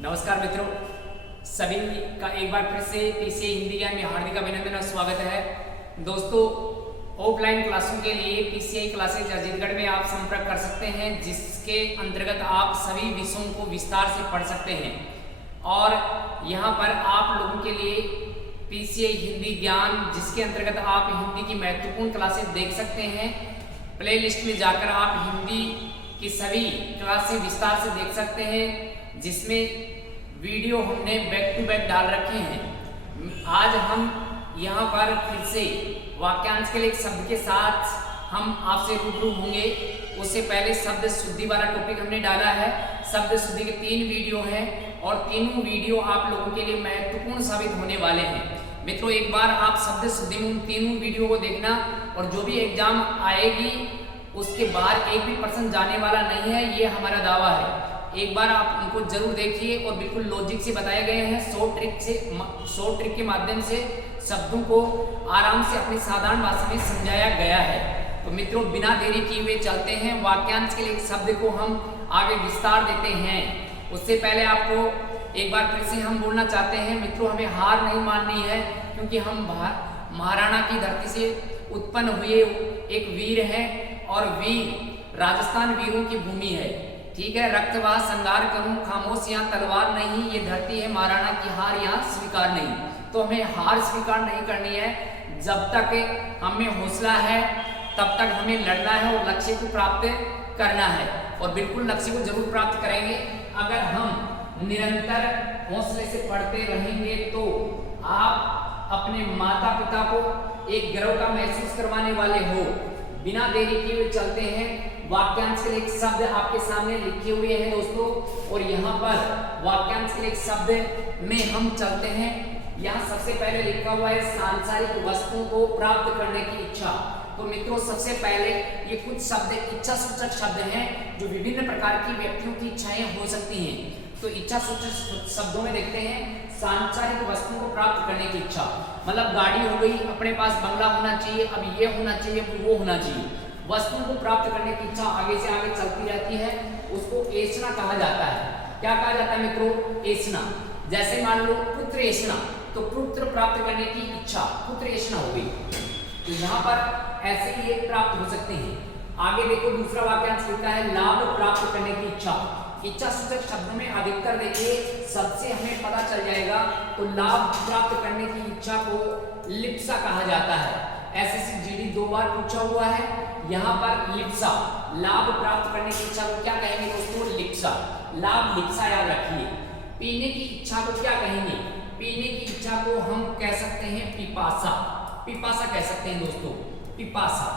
नमस्कार मित्रों, सभी का एक बार फिर से पीसीए हिंदी ज्ञान में हार्दिक अभिनंदन और स्वागत है। दोस्तों, ऑफलाइन क्लासों के लिए पीसीए क्लासेज अजीतगढ़ में आप संपर्क कर सकते हैं, जिसके अंतर्गत आप सभी विषयों को विस्तार से पढ़ सकते हैं। और यहाँ पर आप लोगों के लिए पीसीए हिंदी ज्ञान, जिसके अंतर्गत आप हिंदी की महत्वपूर्ण क्लासेज देख सकते हैं। प्ले लिस्ट में जाकर आप हिंदी की सभी क्लासें विस्तार से देख सकते हैं, जिसमें वीडियो हमने बैक टू बैक डाल रखे हैं। आज हम यहाँ पर फिर से वाक्यांश के लिए एक शब्द के साथ हम आपसे रूबरू होंगे। उससे पहले शब्द शुद्धि वाला टॉपिक हमने डाला है। शब्द शुद्धि के 3 वीडियो हैं और तीनों वीडियो आप लोगों के लिए महत्वपूर्ण साबित होने वाले हैं। मित्रों, एक बार आप शब्द शुद्धि में उन तीनों वीडियो को देखना, और जो भी एग्जाम आएगी उसके बाहर एक भी पर्सन जाने वाला नहीं है, ये हमारा दावा है। एक बार आप उनको जरूर देखिए और बिल्कुल लॉजिक से बताए गए हैं। शॉर्ट ट्रिक के माध्यम से शब्दों को आराम से अपनी साधारण भाषा में समझाया गया है। तो मित्रों, बिना देरी किए हुए चलते हैं। वाक्यांश के लिए एक शब्द को हम आगे विस्तार देते हैं। उससे पहले आपको एक बार फिर से हम बोलना चाहते हैं मित्रों, हमें हार नहीं माननी है, क्योंकि हम महाराणा की धरती से उत्पन्न हुए एक वीर हैं, और वीर राजस्थान वीरों की भूमि है। ठीक है, रक्तवाह संगार करूं, खामोश यहाँ तलवार नहीं, ये धरती है महाराणा की, हार यहाँ स्वीकार नहीं। तो हमें हार स्वीकार नहीं करनी है। जब तक हमें हौसला है तब तक हमें लड़ना है और लक्ष्य को प्राप्त करना है, और बिल्कुल लक्ष्य को जरूर प्राप्त करेंगे। अगर हम निरंतर हौसले से पढ़ते रहेंगे तो आप अपने माता पिता को एक गर्व का महसूस करवाने वाले हो। बिना देरी किए हुए चलते हैं। वाक्यांश के लिए एक शब्द आपके सामने लिखे हुए हैं दोस्तों, और यहाँ पर वाक्यांश के लिए एक शब्द में हम चलते हैं। यहाँ सबसे पहले लिखा हुआ है सांसारिक वस्तुओं को प्राप्त करने की इच्छा। तो मित्रों, सबसे पहले ये कुछ शब्द इच्छा सूचक शब्द हैं, जो विभिन्न प्रकार की व्यक्तियों की इच्छाएं हो सकती हैं। तो इच्छा सूचक शब्दों में देखते हैं सांसारिक वस्तुओं को प्राप्त करने की इच्छा, मतलब गाड़ी हो गई, अपने पास बंगला होना चाहिए, अब ये होना चाहिए, अब वो होना चाहिए। वस्तुओं को प्राप्त करने की इच्छा आगे से आगे चलती रहती है, उसको ऐसना कहा जाता है। क्या कहा जाता है मित्रों? ऐसना। जैसे मान लो पुत्र ऐसना, तो पुत्र प्राप्त करने की इच्छा पुत्र ऐसना हो गई। तो यहाँ पर ऐसे ही एक प्राप्त हो सकते हैं। आगे देखो, दूसरा वाक्यांश लिखा है लाभ प्राप्त करने की इच्छा। इच्छा सूचक शब्दों में अधिकतर देखिए सबसे हमें पता चल जाएगा। तो लाभ प्राप्त करने की इच्छा को लिप्सा कहा जाता है। एसएससी जीडी 2 बार पूछा हुआ है। यहाँ पर लिप्सा, लाभ प्राप्त करने की इच्छा को क्या कहेंगे दोस्तों? लिप्सा। लाभ लिप्सा याद रखिए। पीने की इच्छा को क्या कहेंगे? पीने की इच्छा को हम कह सकते हैं पिपासा। पिपासा कह सकते हैं दोस्तों, पिपासा।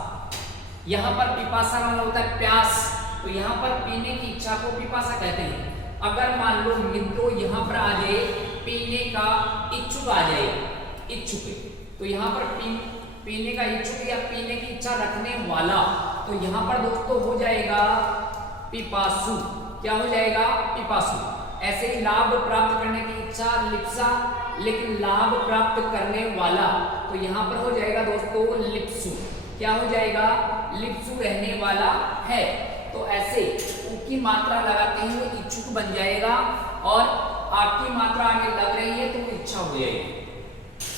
यहाँ पर पिपासा मतलब होता है प्यास, तो यहाँ पर पीने की इच्छा को पिपासा कहते हैं। अगर मान लो मित्रों यहाँ पर आ जाए पीने का इच्छुक आ जाए, इच्छुक, तो यहाँ पर पीने का इच्छुक या पीने की इच्छा रखने वाला, तो यहाँ पर दोस्तों हो जाएगा पिपासु। क्या हो जाएगा? पिपासु। ऐसे ही लाभ प्राप्त करने की इच्छा लिप्सा, लेकिन लाभ प्राप्त करने वाला, तो यहाँ पर हो जाएगा दोस्तों लिप्सु। क्या हो जाएगा? लिप्सु रहने वाला है। तो ऐसे उ की मात्रा लगाते ही वो इच्छुक बन जाएगा, और आपकी मात्रा आगे लग रही है तो वो इच्छा हो जाएगी।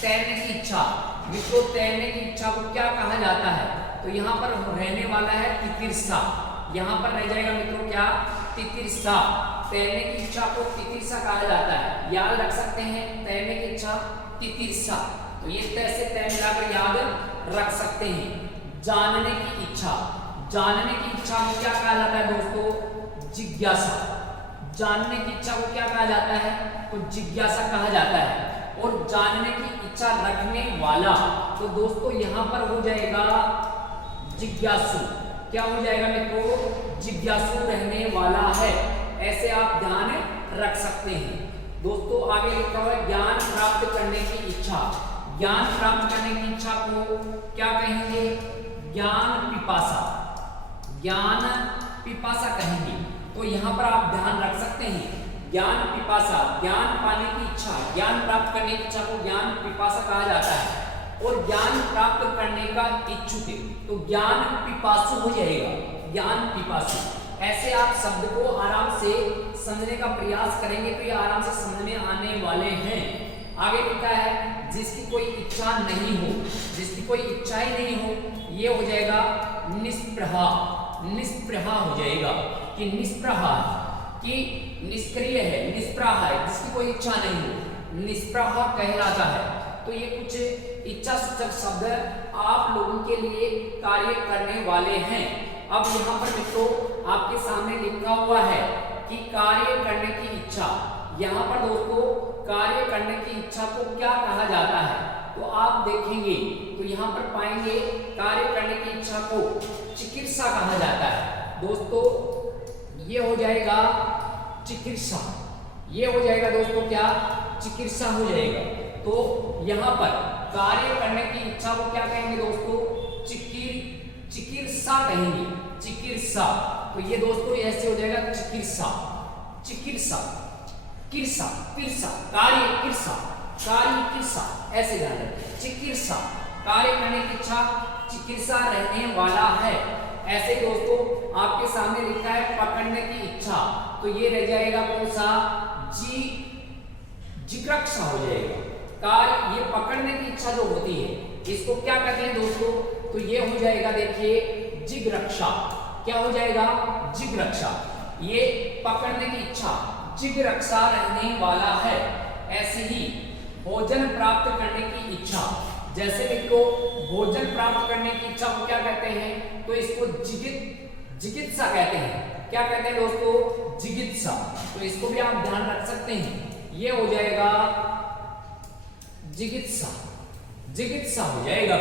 तैरने की इच्छा, मित्रों तैरने की इच्छा को क्या कहा जाता है? तो यहाँ पर रहने वाला है तितिर्सा। यहाँ पर रह जाएगा मित्रों क्या? तितिर्सा। तैरने की इच्छा को तितिर्सा कहा जाता है। याद रख सकते हैं, तैरने की इच्छा तितिर्सा। तो ये तैसे तय मिलाकर याद रख सकते हैं। जानने की इच्छा, जानने की इच्छा को क्या कहा जाता है दोस्तों? जिज्ञासा। जानने की इच्छा को क्या कहा जाता है? तो जिज्ञासा कहा जाता है। और जानने की इच्छा रखने वाला, तो दोस्तों यहाँ पर हो जाएगा जिज्ञासु। क्या हो जाएगा मित्रों? जिज्ञासु रहने वाला है। ऐसे आप ध्यान रख सकते हैं दोस्तों। आगे लिखा हुआ है ज्ञान प्राप्त करने की इच्छा। ज्ञान प्राप्त करने की इच्छा को क्या कहेंगे? ज्ञान पिपासा। ज्ञान पिपासा कहेंगे। तो यहाँ पर आप ध्यान रख सकते हैं, ज्ञान पिपासा, ज्ञान पाने की इच्छा, ज्ञान प्राप्त करने की इच्छा को ज्ञान पिपासा कहा जाता है। और ज्ञान प्राप्त करने का इच्छुक, तो ज्ञान पिपासु हो जाएगा, ज्ञान पिपासु। ऐसे आप शब्द को आराम से समझने का प्रयास करेंगे तो ये आराम से समझ में आने वाले हैं। आगे लिखा है जिसकी कोई इच्छा नहीं हो, जिसकी कोई इच्छा ही नहीं हो, ये हो जाएगा निष्प्रहा। निष्प्रहा हो जाएगा कि निष्प्रहा कि निष्क्रिय है, निष्प्रहा है, जिसकी कोई इच्छा नहीं हो, निष्प्रहा कहलाता है। तो ये कुछ इच्छा सूचक शब्द आप लोगों के लिए कार्य करने वाले हैं। अब यहाँ पर मित्रों आपके सामने लिखा हुआ है कि कार्य करने की इच्छा। यहाँ पर दोस्तों कार्य करने की इच्छा को क्या कहा जाता है, तो आप देखेंगे तो यहाँ पर पाएंगे कार्य करने की इच्छा को चिकित्सा कहा जाता है। दोस्तों ये हो जाएगा चिकित्सा, ये हो जाएगा दोस्तों क्या, चिकित्सा हो जाएगा। तो यहाँ पर कार्य करने की इच्छा को क्या कहेंगे दोस्तों, चिकित्सा कहेंगे, चिकित्सा। तो ये दोस्तों ऐसे हो जाएगा चिकित्सा, चिकित्सा, किरसा, किरसा, कार्य किरसा, कार्य किरसा, ऐसे ध्यान रखें, चिकित्सा, कार्य करने की इच्छा, चिकित्सा रहने वाला है। ऐसे दोस्तों आपके सामने लिखा है पकड़ने की इच्छा, तो ये रह जाएगा कौन सा, जिग्रक्षा हो जाएगा। कार्य ये पकड़ने की इच्छा जो होती है इसको क्या कहते हैं दोस्तों, तो ये हो जाएगा देखिए जिग्रक्षा। क्या हो जाएगा, जिग्रक्षा। ये पकड़ने की इच्छा, जिग्रक्षा रहने वाला है। ऐसे ही भोजन प्राप्त करने की इच्छा, जैसे मित्रों भोजन प्राप्त करने की इच्छा को क्या कहते हैं, तो इसको जिगित्सा कहते हैं। क्या कहते हैं दोस्तों, जिगित्सा। तो इसको भी आप ध्यान रख सकते हैं, ये हो जाएगा जिगित्सा, जिगित्सा हो जाएगा।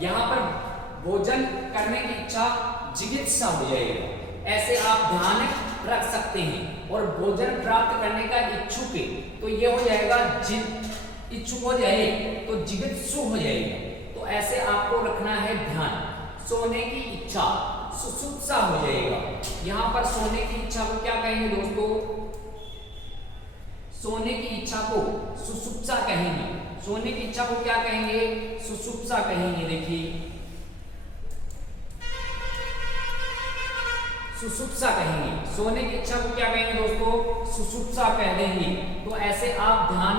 यहाँ पर भोजन करने की इच्छा जिगित्सा हो जाएगा, ऐसे आप ध्यान रख सकते हैं। और भोजन प्राप्त करने का इच्छुक है तो ये हो जाएगा इच्छुक हो जाए तो जिगित्सु हो जाएगा। तो ऐसे आपको रखना है ध्यान। सोने की इच्छा सुसुप्सा हो जाएगा। यहाँ पर सोने की इच्छा को क्या कहेंगे दोस्तों, सोने की इच्छा को सुसुप्सा कहेंगे। सोने की इच्छा को क्या कहेंगे, सुसुप्सा कहेंगे। देखिए सुसुप्सा कहेंगे, सोने की इच्छा को क्या कहेंगे दोस्तों, सुसुप्सा कह देंगे। तो ऐसे आप ध्यान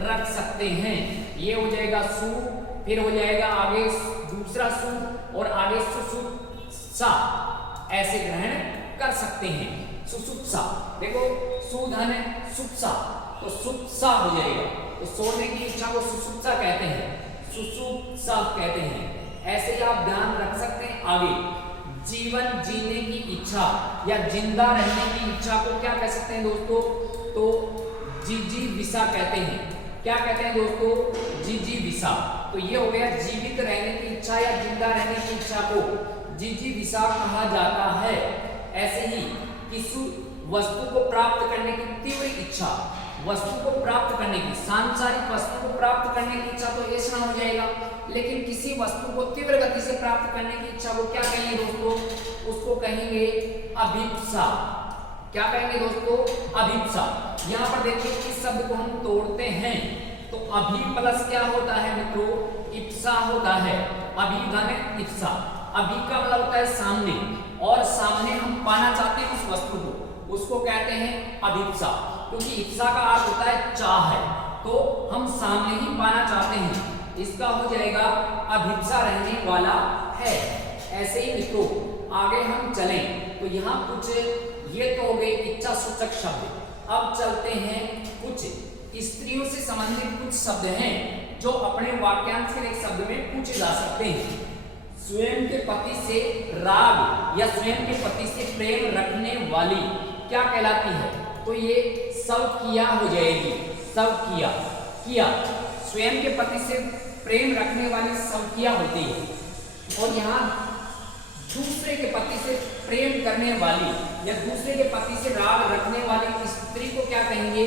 रख सकते हैं। ये हो जाएगा सु, फिर हो जाएगा आगे दूसरा सु और आगे सुसुप्सा, ऐसे ग्रहण कर सकते हैं। सुसुप्सा देखो सुधन सुप्सा, तो सुप्सा हो जाएगा। तो सोने की इच्छा को सुसुप्सा कहते हैं, सुसुप्सा कहते हैं। ऐसे ही आप ध्यान रख सकते हैं। आगे जीवन जीने की इच्छा या जिंदा रहने की इच्छा को क्या कह सकते हैं दोस्तों, तो जिजीविषा कहते हैं। क्या कहते हैं दोस्तों, जिजीविषा। तो ये हो गया जीवित रहने की इच्छा या जिंदा रहने की इच्छा को जिजीविषा कहा जाता है। ऐसे ही किसी वस्तु को प्राप्त करने की तीव्र इच्छा, वस्तु को प्राप्त करने की, सांसारिक वस्तु को प्राप्त करने की इच्छा तो ऐसा हो जाएगा, लेकिन किसी वस्तु को तीव्र गति से प्राप्त करने की इच्छा को क्या कहेंगे दोस्तों, उसको कहेंगे अभिप्सा। क्या कहेंगे दोस्तों, अभिप्सा। यहाँ पर देखिए इस शब्द को हम तोड़ते हैं तो अभी प्लस क्या होता है मित्रों, इप्सा होता है। अभी धन इप्सा, अभी का मतलब होता है सामने, और सामने हम पाना चाहते हैं उस वस्तु को, उसको कहते हैं अभिप्सा। क्योंकि इप्सा का अर्थ होता है चाह है, तो हम सामने ही पाना चाहते हैं, इसका हो जाएगा अभिप्सा रहने वाला है। ऐसे ही मित्रों आगे हम चलें तो यहाँ कुछ ये तो हो गए इच्छा सूचक शब्द। अब चलते हैं कुछ स्त्रियों से संबंधित कुछ शब्द हैं जो अपने वाक्यांश के एक शब्द में पूछे जा सकते हैं। स्वयं के पति से राग या स्वयं के पति से प्रेम रखने वाली क्या कहलाती है, तो ये सवकिया हो जाएगी। सवकिया, किया स्वयं के पति से प्रेम रखने वाली सवकिया होती है। और यहाँ दूसरे के पति से प्रेम करने वाली या दूसरे के पति से राग रखने वाली स्त्री को क्या कहेंगे,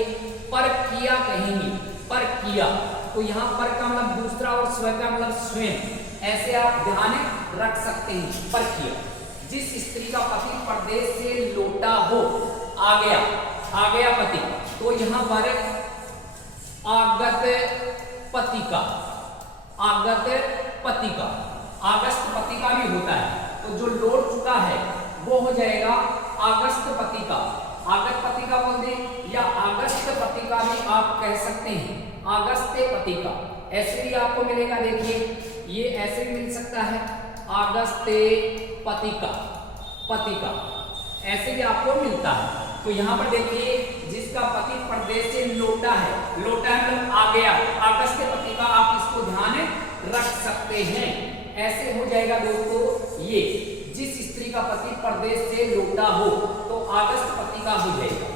परकिया कहेंगे। परकिया, तो यहाँ पर का मतलब दूसरा और स्व का मतलब स्वयं, ऐसे आप ध्यान रख सकते हैं। परकिया, जिस स्त्री का पति परदेश से लौटा हो, आ गया पति, तो यहाँ पर आगत पति का, आगत पति का, आगस्त पति का भी होता है। तो जो लौट चुका है वो हो जाएगा आगस्त पति का। आगत पति का वो कह सकते हैं आगस्त्य पतिका, ऐसे भी आपको मिलेगा। देखिए ये ऐसे भी मिल सकता है आगस्त्य पतिका, पतिका ऐसे भी आपको मिलता है। तो यहाँ पर देखिए जिसका पति परदेश से लौटा है, लौटा है मतलब आ गया, आगस्त्य पतिका आप इसको ध्यान रख सकते हैं। ऐसे हो जाएगा दोस्तों, ये जिस स्त्री का पति परदेश से लौटा हो तो आगस्त्य पतिका हो जाएगा।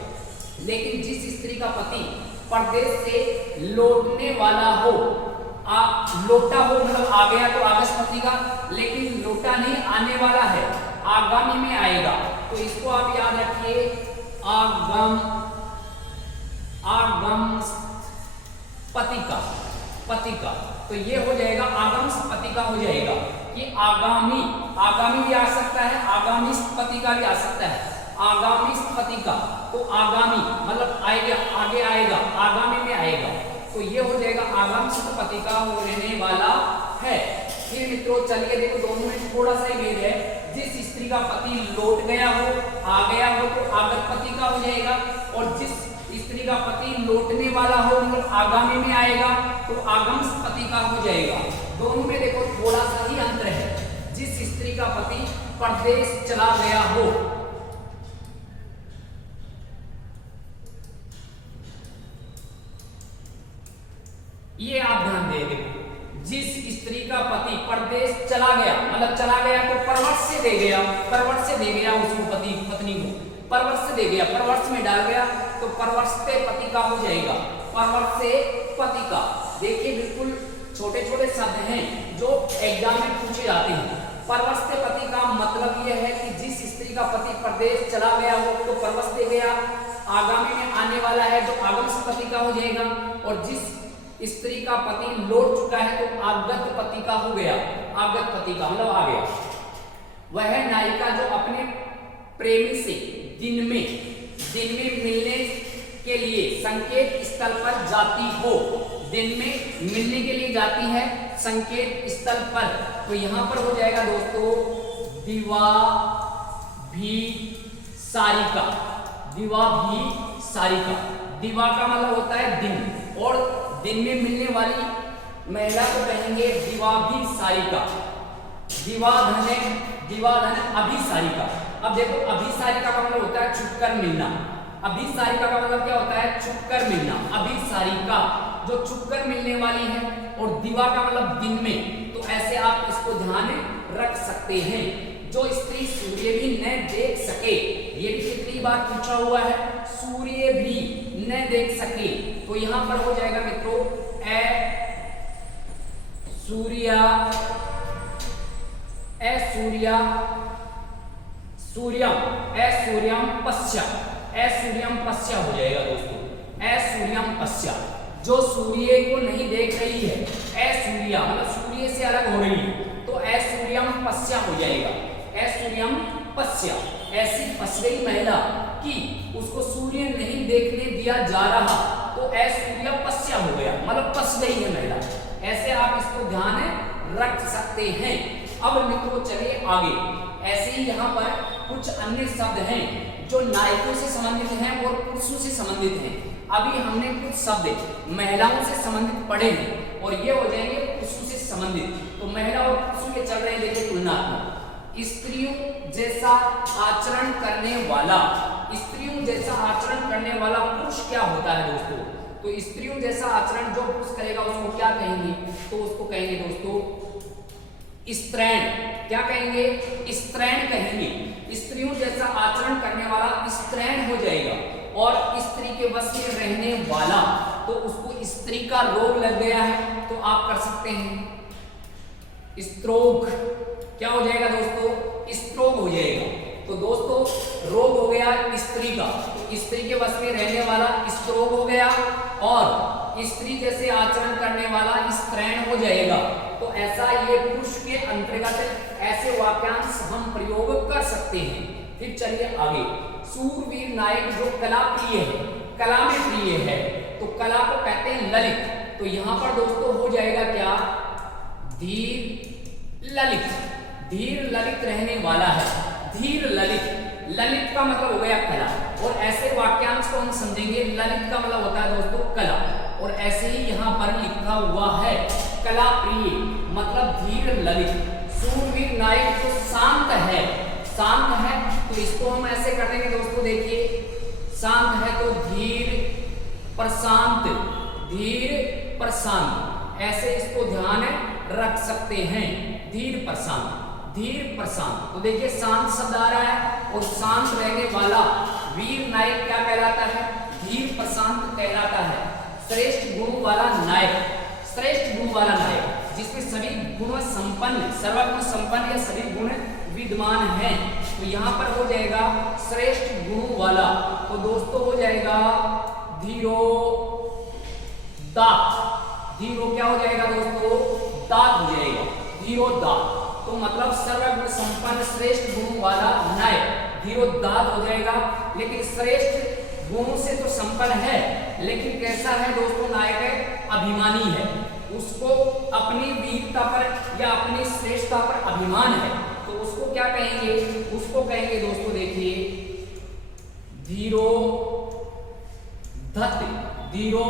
लेकिन जिस स्त्री का पति परदेश से लौटने वाला हो, लौटा हो मतलब आ गया तो आगस्त्य पतिका, लेकिन लौटा नहीं आने वाला है, आगामी में आएगा, तो इसको आप याद रखिए आगम, आगम पतिका, पतिका। तो ये हो जाएगा आगम पतिका हो जाएगा। ये आगामी, आगामी भी आ सकता है, आगामी पतिका भी आ सकता है, आगामी पतिका। तो आगामी मतलब आएगा, आगे आएगा, आगामी में आएगा, तो ये हो जाएगा आगम पतिका हो रहने वाला है। फिर मित्रों चलिए देखो दोनों में थोड़ा सा ही भेद है। जिस स्त्री का पति लौट गया हो, आ गया हो तो आगत पतिका हो जाएगा, और जिस स्त्री का पति लौटने वाला हो मतलब आगामी में आएगा तो आगम पतिका हो जाएगा। दोनों में देखो थोड़ा सा ही अंतर है। जिस स्त्री का पति परदेश चला गया हो, ये आप ध्यान देंगे, जिस स्त्री का पति परदेश चला गया मतलब चला गया तो परवर्ष से दे गया, परवर्ष से दे गया उसको, पति पत्नी को परवर्ष से दे गया, परवर्ष में डाल गया तो परवर्ष से पतिका हो जाएगा, परवर्ष से पतिका। देखिए बिल्कुल छोटे छोटे शब्द हैं जो एग्जाम में पूछे जाते हैं। परवर्ष से पतिका मतलब यह है कि जिस स्त्री का पति परदेश चला गया हो तो परवर्ष दे गया, आगामी में आने वाला है तो आगम से पतिका हो जाएगा, और जिस स्त्री का पति लौट चुका है तो आगत पतिका हो गया, आगत पतिका मतलब आ गया। वह नायिका जो अपने प्रेमी से दिन में मिलने के लिए संकेत स्थल पर जाती हो, दिन में मिलने के लिए जाती है संकेत स्थल पर, तो यहां पर हो जाएगा दोस्तों दिवा भी सारिका, दिवा भी सारिका। दिवा का मतलब होता है दिन, और दिन में मिलने वाली महिला को कहेंगे दिवाभी सारिका, दिवाधन अभिसारिका। अब देखो अभिसारिका का मतलब होता है छुपकर मिलना, अभिसारिका का मतलब क्या होता है छुपकर मिलना, अभिसारिका जो छुपकर मिलने वाली है, और दिवा का मतलब दिन में, तो ऐसे आप इसको ध्यान रख सकते हैं। जो स्त्री सूर्य भी न देख सके, ये भी कितनी बार पूछा हुआ है, सूर्य भी न देख सके, तो यहां पर हो जाएगा मित्रों सूर्यम पश्य हो जाएगा दोस्तों, सूर्यम पश्य। जो सूर्य को नहीं देख रही है, सूर्य मतलब सूर्य से अलग हो रही है, तो सूर्यम पश्य हो जाएगा, सूर्यम पश्य। ऐसी फंस गई महिला कि उसको सूर्य नहीं देखने दिया जा रहा, तो सूर्य पश्य हो गया मतलब फंस गई है महिला। ऐसे आप इसको ध्यान रख सकते हैं। अब मित्रों चलिए आगे। ऐसे ही यहाँ पर कुछ अन्य शब्द हैं जो नायकों से संबंधित हैं और पुरुषों से संबंधित हैं। अभी हमने कुछ शब्द महिलाओं से संबंधित पढ़े हैं और ये हो जाएंगे पुरुषों से संबंधित। तो महिला और पुरुषों के चल रहे हैं, देखिए तुलनात्मक। स्त्रियों जैसा आचरण करने वाला, स्त्रियों जैसा आचरण करने वाला पुरुष क्या होता है दोस्तों? तो स्त्रियों जैसा आचरण जो पुरुष करेगा उसको क्या कहेंगे? तो उसको कहेंगे दोस्तों स्त्रैण। क्या कहेंगे? स्त्रैण कहेंगे। स्त्रियों जैसा आचरण करने वाला स्त्रैण हो जाएगा। और स्त्री के वश में रहने वाला, तो उसको स्त्री का रोग लग गया है तो आप कर सकते हैं स्त्रोग। क्या हो जाएगा दोस्तों? स्त्रोग हो जाएगा। तो दोस्तों रोग हो गया स्त्री का, तो स्त्री के वश में रहने वाला स्त्रोग हो गया, और स्त्री जैसे आचरण करने वाला स्त्रैण हो जाएगा। तो ऐसा ये पुरुष के अंतर्गत ऐसे वाक्यांश हम प्रयोग कर सकते हैं। फिर चलिए आगे। सूरवीर नायक जो कला प्रिय है, कला में प्रिय है, तो कला को कहते हैं ललित। तो यहां पर दोस्तों हो जाएगा क्या? धीर ललित। धीर ललित रहने वाला है, धीर ललित। ललित का मतलब हो गया कला, और ऐसे वाक्यांश को हम समझेंगे। ललित का मतलब होता है दोस्तों कला। और ऐसे ही यहाँ पर लिखा हुआ है कला प्रिय मतलब धीर ललित। शूरवीर नायक तो शांत है, शांत है तो इसको हम ऐसे कर देंगे दोस्तों, देखिए शांत है तो धीर प्रशांत, धीर प्रशांत, ऐसे इसको ध्यान रख सकते हैं। धीर प्रशांत, धीर प्रशांत। तो देखिए शांत शब्द आ रहा है और शांत रहने वाला वीर नायक क्या कहलाता है? धीर प्रशांत कहलाता है। श्रेष्ठ गुण वाला नायक, श्रेष्ठ गुण वाला नायक जिसमें सभी गुण संपन्न, सर्वगुण संपन्न या सभी गुण विद्यमान हैं। तो यहाँ पर हो जाएगा श्रेष्ठ गुण वाला, तो दोस्तों हो जाएगा धीरो दात। धीरो क्या हो जाएगा दोस्तों? दात हो जाएगा, धीरो दात। तो मतलब सर्वगुण संपन्न श्रेष्ठ गुण वाला नायक धीरो दात हो जाएगा। लेकिन श्रेष्ठ गुणों से तो संपन्न है, लेकिन कैसा है दोस्तों? नायक है, अभिमानी है, उसको अपनी वीरता पर या अपनी श्रेष्ठता पर अभिमान है। तो उसको क्या कहेंगे? उसको कहेंगे दोस्तों देखिए धीरो धत, धीरो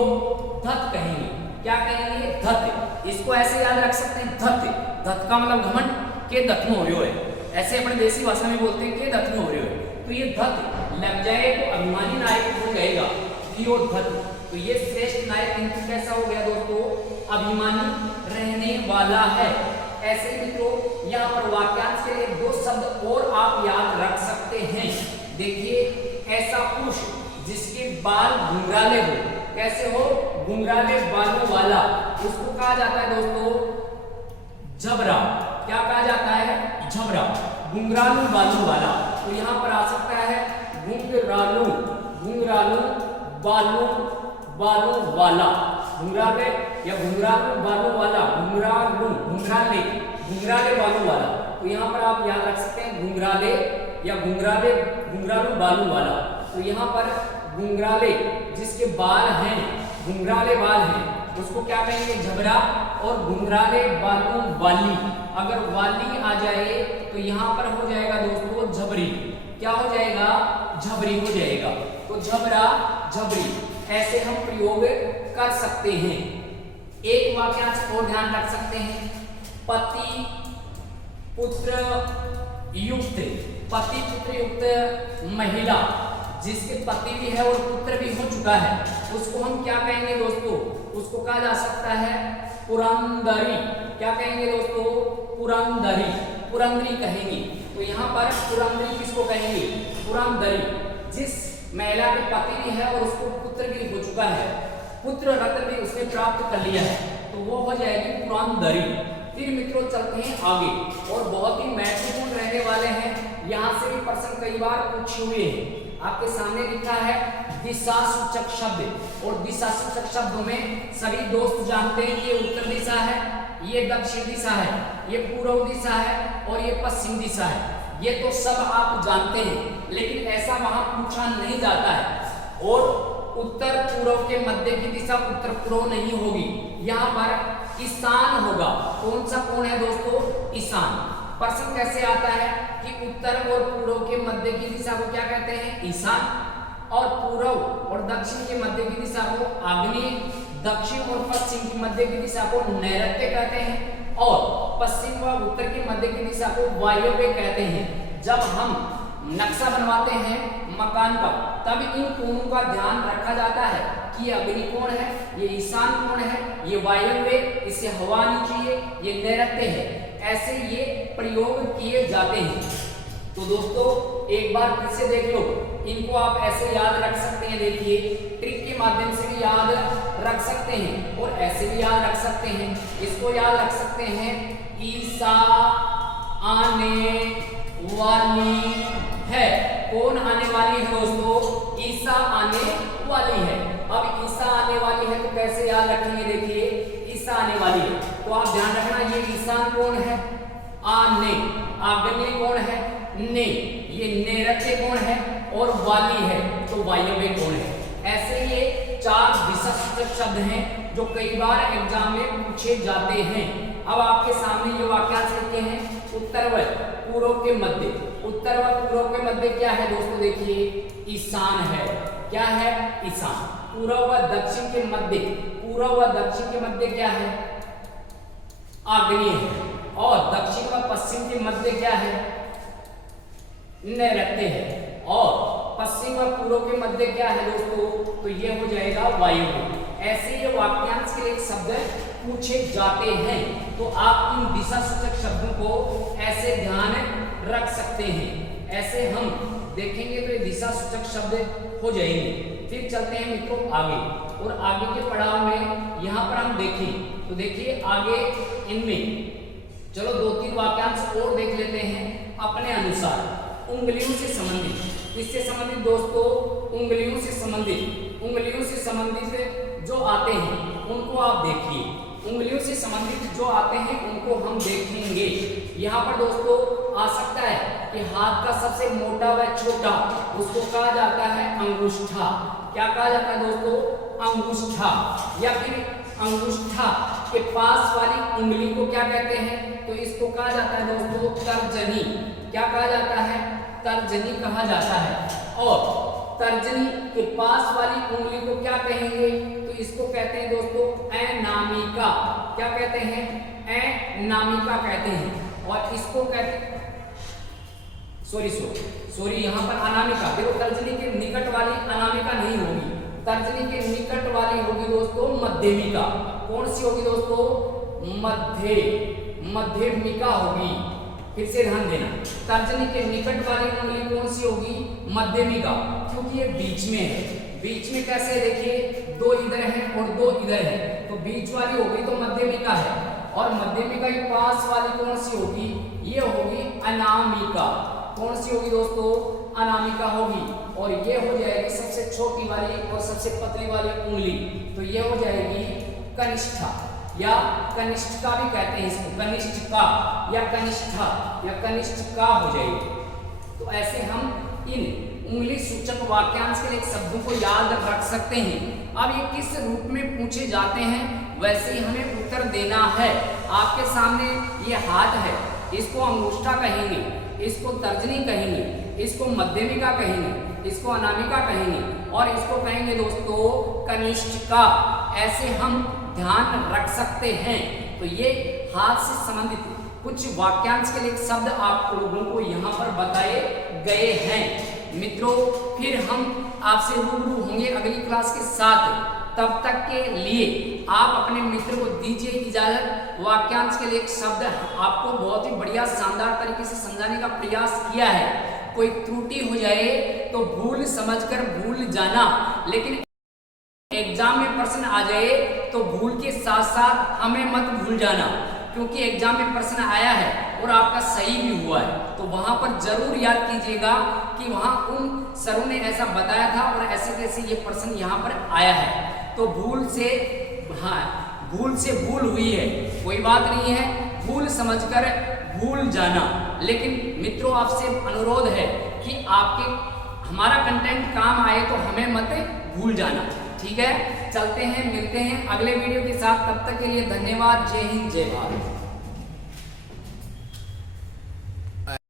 धत कहेंगे। क्या कहेंगे? धत। इसको ऐसे याद रख सकते हैं, धत। धत का मतलब घमंड, के दत्म हो रहे हो, ऐसे अपने देसी भाषा में बोलते हैं के दत्म हो रहे हो। तो ये धत लग जाए तो अभिमानी नायक हो जाएगा धीरो धत। तो ये श्रेष्ठ नायक किंतु कैसा हो गया दोस्तों? अभिमानी रहने वाला है। ऐसे ही मित्रों यहाँ पर वाक्यांश के लिए दो शब्द और आप याद रख सकते हैं। देखिए ऐसा पुरुष जिसके बाल घुंघराले हो, कैसे हो? घुंघराले बालों वाला, उसको कहा जाता है दोस्तों झबरा। क्या कहा जाता है? झबरा। घुंघरालू बालों वाला, तो यहाँ पर आ सकता है घुंघरालू, घुंघरालू बालों, बालों वाला, घुंघराले या घुंघरालू बालों वाला, घुंघरालू, घुंघराले, घुंघराले बालों वाला। तो यहाँ पर आप याद रख सकते हैं घुंघराले या घुंघराले, घुंघरालू बालों वाला। तो यहाँ पर घुंघराले जिसके बाल हैं, घुंघराले बाल हैं, उसको क्या कहेंगे? झबरा। और घुंघराले बालों वाली, अगर वाली आ जाए तो यहाँ पर हो जाएगा दोस्तों झबरी। क्या हो जाएगा? झबरी हो जाएगा। तो झबरा, झबरी, ऐसे हम प्रयोग कर सकते हैं। एक वाक्यांश और ध्यान रख सकते हैं, पति पुत्र युक्त, पति पुत्र युक्त महिला जिसके पति भी है और पुत्र भी हो चुका है, उसको हम क्या कहेंगे दोस्तों? उसको कहा जा सकता है पुरंदरी। क्या कहेंगे दोस्तों? पुरंदरी, पुरंदरी कहेंगे। तो यहाँ पर पुरंदरी किसको कहेंगे? पुरंदरी जिस महिला के पति भी है और उसको पुत्र भी हो चुका है, पुत्र रत्न भी उसने प्राप्त कर लिया है, तो वो हो जाएगी पुरंदरी। फिर मित्रों चलते हैं आगे और बहुत ही महत्वपूर्ण रहने वाले हैं। यहाँ से भी प्रश्न कई बार पूछे हुए हैं। आपके सामने लिखा है दिशा सूचक शब्द, और दिशा सूचक शब्दों में सभी दोस्त जानते हैं कि ये उत्तर दिशा है, ये दक्षिण दिशा है, ये पूर्व दिशा है और ये पश्चिम दिशा है। ये तो सब आप जानते हैं, लेकिन ऐसा वहां पूछा नहीं जाता है। और उत्तर पूर्व के मध्य की दिशा उत्तर पूर्व नहीं होगी, यहाँ पर ईशान होगा। कौन सा कोण है दोस्तों? ईशान। प्रश्न कैसे आता है कि उत्तर और पूर्व के मध्य की दिशा को क्या कहते हैं? ईशान। और पूर्व और दक्षिण के मध्य की दिशा को आग्नेय, दक्षिण और पश्चिम की मध्य की दिशा को नैऋत्य कहते हैं, और पश्चिम व उत्तर की मध्य की दिशा को वायव्य कहते हैं। जब हम नक्शा बनवाते हैं मकान का, तब इन कोणों का ध्यान रखा जाता है कि ये अग्नि कोण है, ये ईशान कोण है, ये वायव्य, इससे हवा आनी चाहिए, ये नैऋत्य है। ऐसे ये प्रयोग किए जाते हैं। तो दोस्तों एक बार फिर से देख लो, इनको आप ऐसे याद रख सकते हैं। देखिए ट्रिक के माध्यम से भी याद रख सकते हैं और ऐसे भी याद रख सकते हैं। इसको याद रख सकते हैं, ईसा आने वाली है। कौन आने वाली है दोस्तों? ईसा आने वाली है। अब ईसा आने वाली है तो कैसे याद रखेंगे? देखिए ईसा आने वाली है तो आप ध्यान रखना, ये ईशान कौन है? आने। आग्नेय कौन है? ने। ये नैऋत्य कौन है? और वाली है तो वायव्य कौन है। ऐसे ये चार दिशा सूचक शब्द हैं जो कई बार एग्जाम में पूछे जाते हैं। अब आपके सामने ये वाक्यांश लिखे हैं, उत्तर व पूर्व के मध्य, उत्तर व पूर्व के मध्य क्या है दोस्तों, देखिए ईशान है। क्या है, ईशान। पूर्व व दक्षिण के मध्य, पूर्व व दक्षिण के मध्य क्या है, आग्नेय है। और दक्षिण व पश्चिम के मध्य क्या है, नैऋत्य है। और पश्चिम व पूर्व के मध्य क्या है दोस्तों, तो ये हो जाएगा वायव्य। ऐसे ये वाक्यांश के लिए शब्द पूछे जाते हैं, तो आप इन दिशा सूचक शब्दों को ऐसे ध्यान रख सकते हैं। ऐसे हम देखेंगे तो ये दिशा सूचक शब्द हो जाएंगे। फिर चलते हैं मित्रों आगे, और आगे के पड़ाव में यहाँ पर हम देखें तो देखिए आगे इनमें चलो 2-3 वाक्यांश और देख लेते हैं अपने अनुसार। उंगलियों से संबंधित, इससे संबंधित दोस्तों, उंगलियों से संबंधित जो आते हैं उनको आप देखिए। उंगलियों से संबंधित जो आते हैं उनको हम देखेंगे। यहाँ पर दोस्तों आ सकता है कि हाथ का सबसे मोटा व छोटा, उसको कहा जाता है अंगूठा। क्या कहा जाता है दोस्तों, अंगूठा। या फिर अंगूठा के पास वाली उंगली को क्या कहते हैं, तो इसको कहा जाता है दोस्तों तर्जनी। क्या कहा जाता है, तर्जनी कहा जाता है। और तर्जनी के पास वाली उंगली को क्या कहेंगे, तो इसको कहते हैं दोस्तों अनामिका। क्या कहते हैं, अनामिका कहते हैं। और इसको कहते हैं सॉरी यहाँ पर अनामिका। देखो तर्जनी के निकट वाली अनामिका नहीं होगी, तर्जनी के निकट वाली होगी दोस्तों मध्यमिका। कौन सी होगी दोस्तों, मध्यमिका होगी। फिर से ध्यान देना, तर्जनी के निकट वाली उंगली कौन सी होगी, मध्यमिका, क्योंकि ये बीच में है। बीच में कैसे, देखिए 2 इधर है और 2 इधर है, तो बीच वाली होगी तो मध्यमिका है। और मध्यमिका के पास वाली कौन सी होगी, ये होगी अनामिका। कौन सी होगी दोस्तों, अनामिका होगी। और ये हो जाएगी सबसे छोटी वाली और सबसे पतली वाली उंगली, तो ये हो जाएगी कनिष्ठा या कनिष्ठिका भी कहते हैं इसको, कनिष्ठिका या कनिष्ठा या कनिष्ठिका हो जाएगी। तो ऐसे हम इन उंगली सूचक वाक्यांश के लिए शब्दों को याद रख सकते हैं। अब ये किस रूप में पूछे जाते हैं वैसे ही हमें उत्तर देना है। आपके सामने ये हाथ है, इसको अंगूठा कहेंगे, इसको तर्जनी कहेंगे, इसको मध्यमिका कहेंगे, इसको अनामिका कहेंगे और इसको कहेंगे दोस्तों कनिष्ठिका। ऐसे हम ध्यान रख सकते हैं। तो ये हाथ से संबंधित कुछ वाक्यांश के लिए शब्द आप लोगों को यहाँ पर बताए गए हैं। मित्रों फिर हम आपसे रूबरू होंगे अगली क्लास के साथ। तब तक के लिए आप अपने मित्र को दीजिए इजाजत। वाक्यांश के लिए एक शब्द आपको बहुत ही बढ़िया शानदार तरीके से समझाने का प्रयास किया है। कोई त्रुटि हो जाए तो भूल समझकर भूल जाना, लेकिन एग्जाम में प्रश्न आ जाए तो भूल के साथ साथ हमें मत भूल जाना, क्योंकि एग्जाम में प्रश्न आया है और आपका सही भी हुआ है तो वहां पर जरूर याद कीजिएगा कि वहां उन सरों ने ऐसा बताया था और ऐसे कैसे ये प्रश्न यहाँ पर आया है। तो भूल से भूल हुई है, कोई बात नहीं है, भूल समझकर भूल जाना। लेकिन मित्रों आपसे अनुरोध है कि आपके हमारा कंटेंट काम आए तो हमें मत भूल जाना। ठीक है, चलते हैं, मिलते हैं अगले वीडियो के साथ। तब तक के लिए धन्यवाद। जय हिंद, जय भारत।